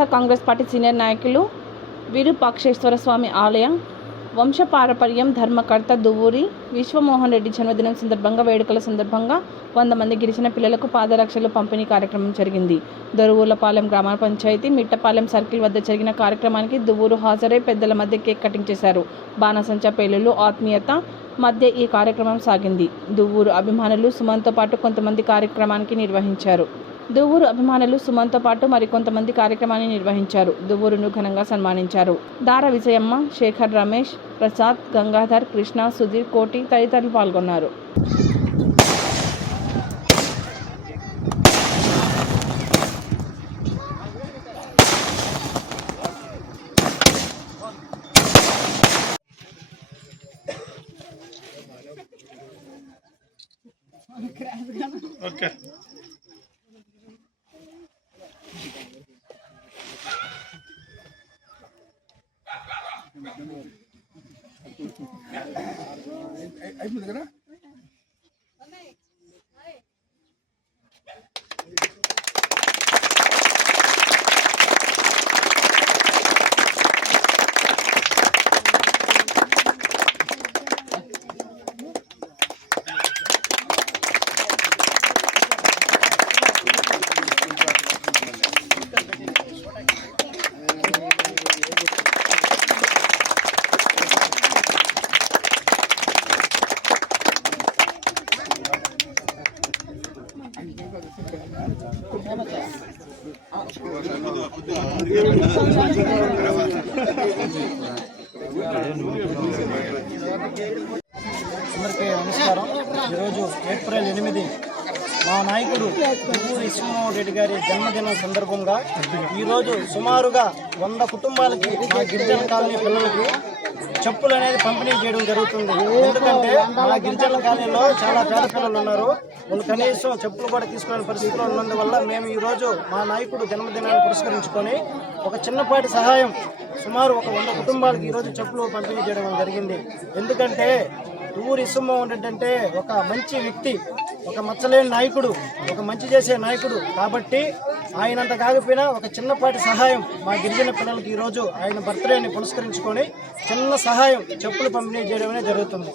YSR Congress party senior నాయకులు విరూపాక్షేశ్వర స్వామి ఆలయ వంశపారపర్యం ధర్మకర్త దువ్వూరి విశ్వమోహన్ రెడ్డి జన్మదినం సందర్భంగా వేడుకల సందర్భంగా 100 మంది గిరిజన పిల్లలకు పాదరక్షలు పంపిణీ కార్యక్రమం జరిగింది. దొరువులపాలెం గ్రామ పంచాయతీ మిట్టపాలెం సర్కిల్ వద్ద జరిగిన కార్యక్రమానికి దువ్వూరు హాజరై పెద్దల మధ్య కేక్ కటింగ్ చేశారు. బాణసంచా పేలుళ్లు ఆత్మీయత మధ్య ఈ కార్యక్రమం సాగింది. దువ్వూరు అభిమానులు సుమన్తో పాటు కొంతమంది కార్యక్రమానికి నిర్వహించారు. మరికొంతమంది కార్యక్రమాన్ని నిర్వహించారు. దువ్వూరును ఘనంగా సన్మానించారు. దార విజయమ్మ, శేఖర్, రమేష్, ప్రసాద్, గంగాధర్, కృష్ణ, సుధీర్, కోటి తదితరులు పాల్గొన్నారు. ఓకే అయిపోయింది కదా. అందరికీ నమస్కారం. ఈరోజు ఏప్రిల్ 8 మా నాయకుడు దువ్వూరి విశ్వమోహన్ రెడ్డి గారి జన్మదినం సందర్భంగా ఈరోజు సుమారుగా 100 కుటుంబాలకి మా గిరిజన కాలనీ పిల్లలకి చెప్పులు అనేది పంపిణీ చేయడం జరుగుతుంది. ఎందుకంటే మా గిరిజన కాలనీలో చాలా పేద పిల్లలు ఉన్నారు. వాళ్ళు కనీసం చెప్పులు కూడా తీసుకునే పరిస్థితిలో ఉన్నందువల్ల మేము ఈరోజు మా నాయకుడు జన్మదినాన్ని పురస్కరించుకొని ఒక చిన్నపాటి సహాయం సుమారు 100 కుటుంబాలకి ఈరోజు చెప్పులు పంపిణీ చేయడం జరిగింది. ఎందుకంటే దువ్వూరి విశ్వమోహన్ రెడ్డి అంటే ఒక మంచి వ్యక్తి, ఒక మచ్చలేని నాయకుడు, ఒక మంచి చేసే నాయకుడు. కాబట్టి ఆయనంత కాకపోయినా ఒక చిన్నపాటి సహాయం మా గిరిజన పిల్లలకి ఈరోజు ఆయన బర్త్డేని పురస్కరించుకొని చిన్న సహాయం చెప్పులు పంపిణీ చేయడమే జరుగుతుంది.